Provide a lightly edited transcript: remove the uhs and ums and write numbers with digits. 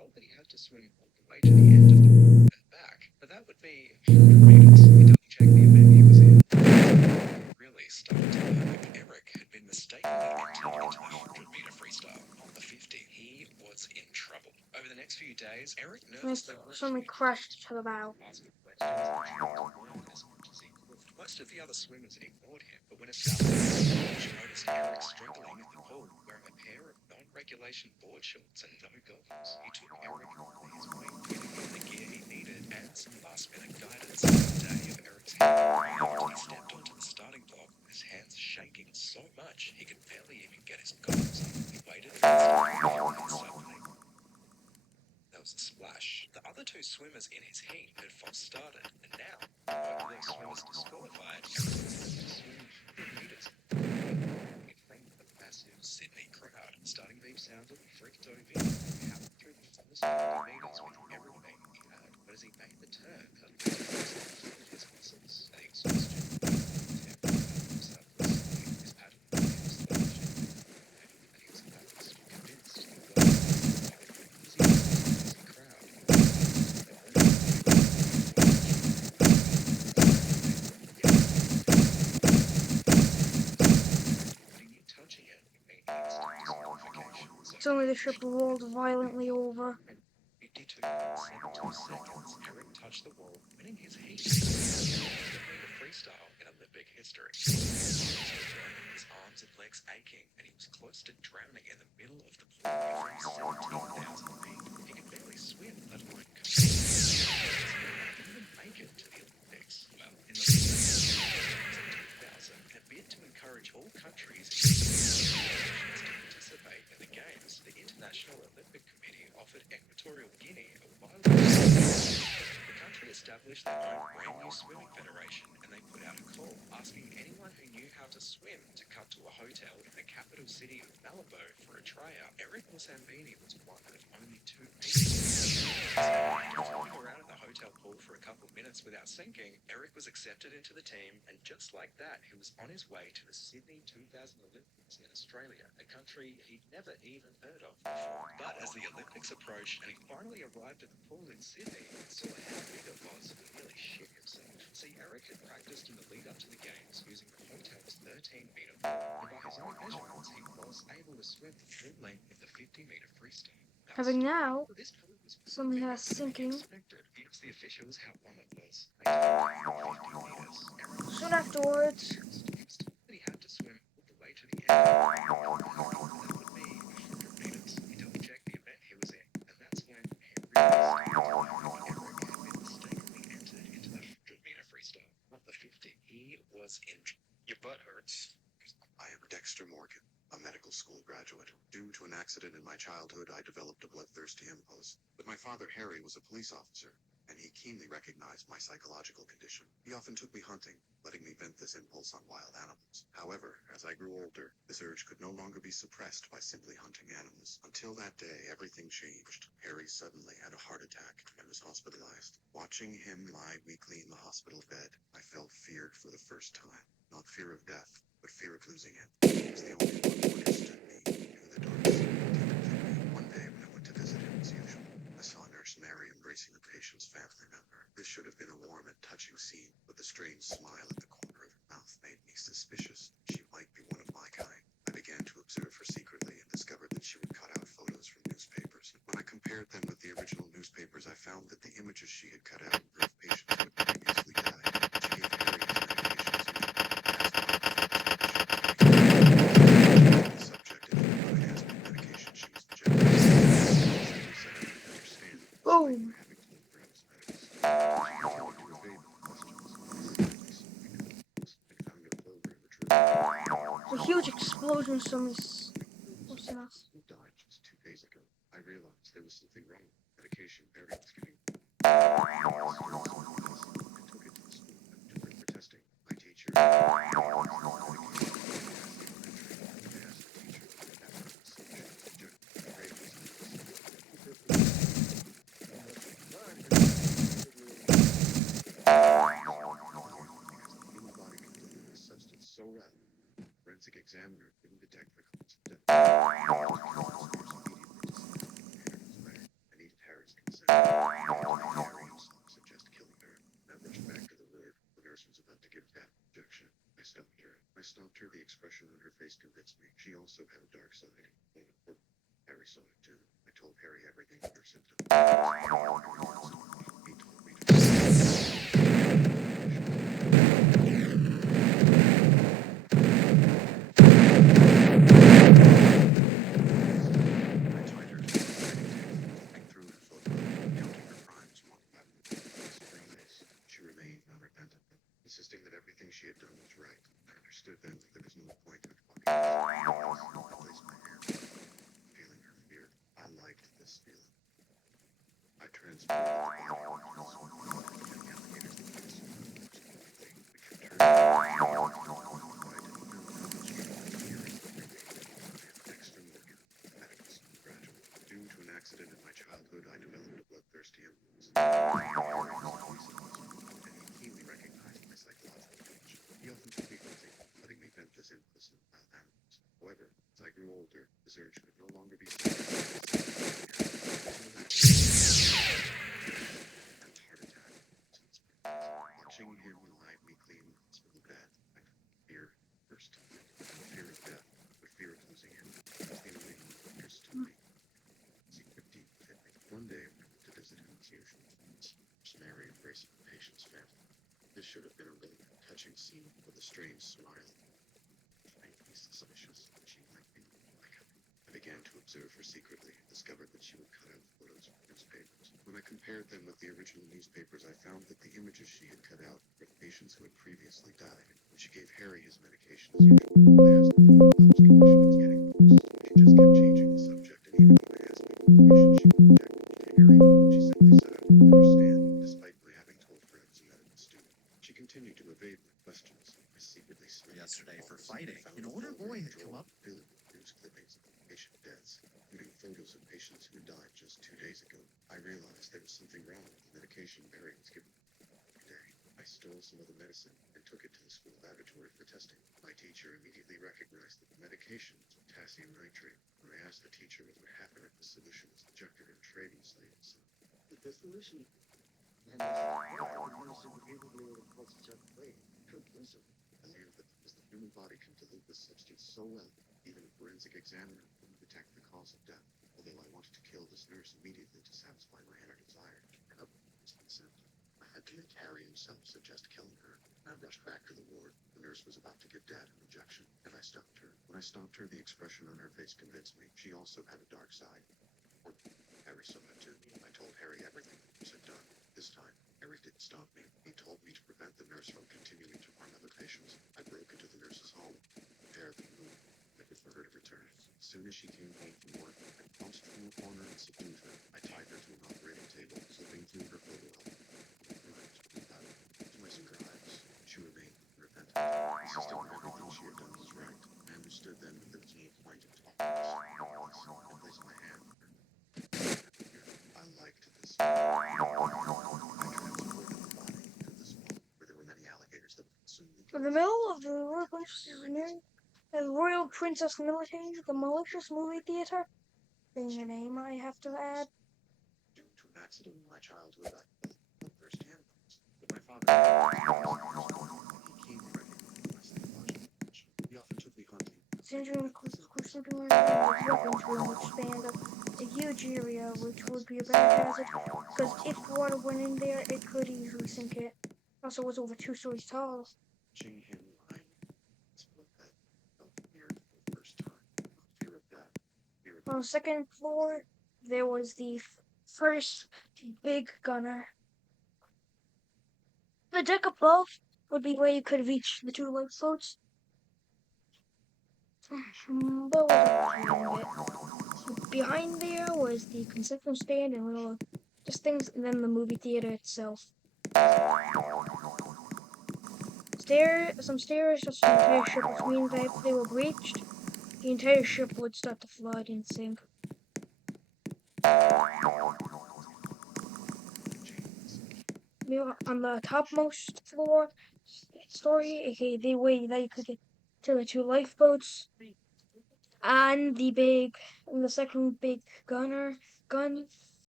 told that he had to swim all the way to the end of the pool and back, but that would be 100 meters. He double-checked the event he was in. Really started to hurt. Eric had been mistakenly entered into the 100-meter freestyle, not the 50. He was in trouble. Over the next few days, Eric nervously walked to Something the crashed each other now. asking questions and trying to learn as much as he could. Most of the other swimmers ignored him, but when a South African coach noticed Eric struggling in the pool wearing a pair of non-regulation board shorts and no goggles, he took Eric under his wing, giving him the gear he needed and some last-minute guidance. One day of Eric's hand, he stepped onto the starting block with his hands shaking so much he could barely even get his goggles on. He waited for his and suddenly there was a splash. The other two swimmers in his heat had false started, and now, with those swimmers disqualified, Eric was left to swim 100 meters in front of the massive Sydney crowd. Starting beep sounded, Frick dove in, powered through the first 50 meters with everything he had. But as he made the turn, his muscles and exhaustion himself was his pattern was sluggish and he was convinced he Suddenly the ship rolled violently over. 52.72 seconds, Eric touched the wall, winning his heat. The freestyle in Olympic history. His arms and legs aching, and he was close to drowning in the middle of the pool from 17,000 feet. He could barely swim, let alone even make it to the Olympics. Well, in the 2000, in a bid to encourage all countries to participate in the Games, the International Olympic Committee offered Equatorial Guinea a violent. The country established their own brand new swimming federation, and they put out a call asking anyone who knew how to swim to come to a hotel in the capital city of Malabo for a tryout. Eric Mosambini was one of only two people. Around at the hotel pool for a couple minutes without sinking, Eric was accepted into the team, and just like that, he was on his way to the Sydney 2000 Olympics in Australia, a country he'd never even heard of before. But as the Olympics approached and he finally arrived at the pool in Sydney and saw how big it was, he nearly shit himself. See, Eric had practiced in the lead up to the Games using the hotel's 13-meter pool, and by his own measurements, he was able to swim the full length of the 50-meter freestyle. Having now, This pool was something has sinking. he asked the officials how long it was. They told him 50 meters. Soon afterwards, He was told that he had to swim all the way to the end. That would be 100 meters. He double-checked the event he was in, and that's when he realized Eric had been mistakenly entered into the 100-meter freestyle, not the 50. He was in. Your butt hurts. I am Dexter Morgan, a medical school graduate. Due to an accident in my childhood, I developed a bloodthirsty impulse. But my father, Harry, was a police officer, and he keenly recognized my psychological condition. He often took me hunting, letting me vent this impulse on wild animals. However, as I grew older, this urge could no longer be suppressed by simply hunting animals. Until that day, everything changed. Harry suddenly had a heart attack and was hospitalized. Watching him lie weakly in the hospital bed, I felt feared for the first time. Not fear of death, but fear of losing him. He was the only one who understood me, knew the darkest secret. One day when I went to visit him as usual, I saw Nurse Mary embracing the patient's family member. This should have been a warm and touching scene, but the strange smile at the corner of her mouth made me suspicious. She might be one of my kind. I began to observe her secretly and discovered that she would cut out photos from newspapers. When I compared them with the original newspapers, I found that the images she had cut out were of patients who had previously died. She gave Harry his medications boom! A huge explosion suddenly was in us. Who died just 2 days ago? I realized there was something wrong with the medication Barry was giving. I took it to the school to bring for testing. My teacher human body can deliver this substance so rapidly. Forensic examiner couldn't detect the cause of death. I needed stopped her, the expression on her face convinced me. She also had a dark side. Harry saw it too. I told Harry everything with her symptoms. He told me I tied her to the writing table, looking through her photograph, counting her crimes one by one. Surprise. She remained unrepentant, insisting that everything she had done was right. I understood then that there was no point in talking. I placed my hand on her, feeling her fear. I liked this feeling. I transported the body of the alligators that I saw. We kept turning. What I didn't know was extra morgan, medical school graduate. Due to an accident in my childhood, I developed a bloodthirsty impulse. And he keenly recognized my psychological condition. He often took me hunting, letting me vent this impulse in wild animals. However, as I grew older, this urge could no longer be and heart attack. Watching him lie me clean in the hospital bed, I could fear first time. Fear of death, but fear of losing him. It's the only one that pierced to me. Secret deep within me. One day I went to visit him as usual. Mary embracing the patient's family. This should have been a really touching scene with a strange smile. Frankly suspicious that she might be like him. I began to observe her secretly and discovered that she would cut out photos from newspapers. When I compared them with the original newspapers, I found that the images she had cut out were patients who had previously died. When she gave Harry his medication as usual, I asked if his condition was getting worse. She just kept changing the subject, and even when I asked what information she would protect to Harry, she simply said I would understand, despite my having told her I was a medical student. She continued to evade my questions. I secretly sprayed Yesterday for fighting. An older boy had come up. Filled with news clippings of patient deaths, including photos of patients who had died just 2 days ago. I realized there was something wrong with the medication Mary was given every day. I stole some of the medicine and took it to the school laboratory for testing. My teacher immediately recognized that the medication was potassium nitrate. When I asked the teacher what would happen if the solution was injected intravenously, he said, The solution and medicine would be able to cause such a way. I knew that because the human body can dilute this substance so well, even a forensic examiner couldn't detect the cause of death. Although I wanted to kill this nurse immediately to satisfy my inner desire to bring up his consent. I had to make Harry himself suggest killing her. I rushed back to the ward. The nurse was about to give Dad an injection, and I stopped her. When I stopped her, the expression on her face convinced me. She also had a dark side. Harry saw it too. I told Harry everything was done. This time, Harry didn't stop me. He told me to prevent the nurse from continuing to harm other patients. I broke into the nurse's home, prepared the room, waited for her to return. As soon as she came home from work, I pounced from the corner and subdued her. I tied her to an operating table, slipping through her photo album. To my surprise, she remained unrepentant, insisting that everything she had done was right. I understood then that there was no point in talking. I placed my hand on her. I liked this. I transported the body to the swamp where there were many alligators that would consume the In the middle of the Royal Princess Military, the malicious movie theater. Being a name I have to add. due to an accident in my childhood, I felt firsthand. But my father, he keenly recognized my psychological condition. He often took me hunting. Syndrome includes sleeping around the weapons room, which spanned a huge area, which would be a bad hazard, because if water went in there, it could easily sink it. Also, it was over 2 stories tall. Watching him lying in his bed felt weird for the first time. Fear of death. Fear of On the second floor, there was the first big gunner. The deck above would be where you could reach the 2 lifeboats. But behind there was the concession stand and little just things, and then the movie theater itself. Some stairs, just an entire ship between that. If they were breached, the entire ship would start to flood and sink. On the topmost story, aka the way that you could get to the 2 lifeboats, and the second big gun